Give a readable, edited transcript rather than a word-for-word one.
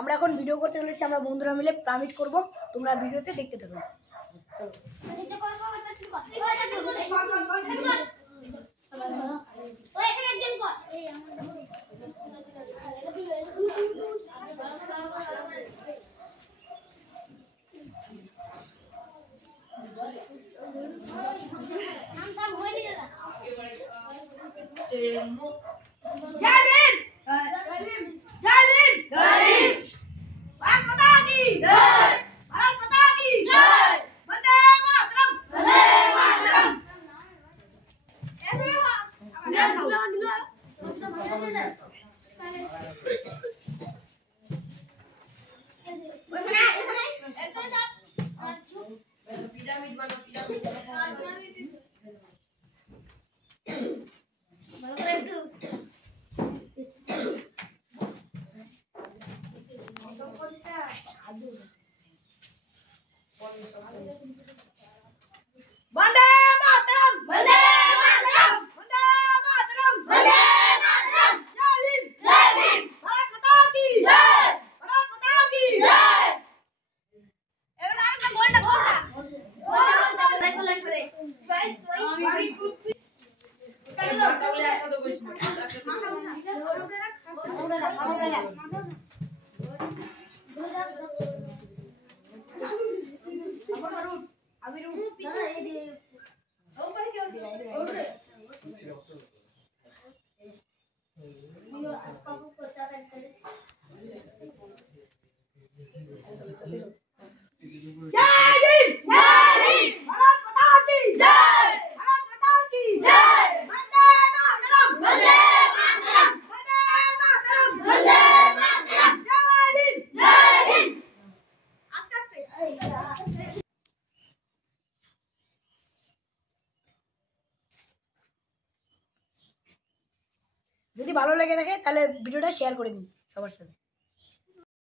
আমরা এখন ভিডিও করতে চলেছি, আমরা বন্ধুরা মিলে প্রামিট করব, তোমরা ভিডিওতে দেখতে থাকো। वंदे मातरम, वंदे मातरम, वंदे मातरम, वंदे मातरम, जय भीम, जय भीम, भारत माता की जय, भारत माता की जय। एवढा ना गोल्डा लाईक करे गाइस, काय मातावले असा दो गोष्ट যদি ভালো লেগে থাকে তাহলে ভিডিওটা শেয়ার করে দিন সবার সাথে।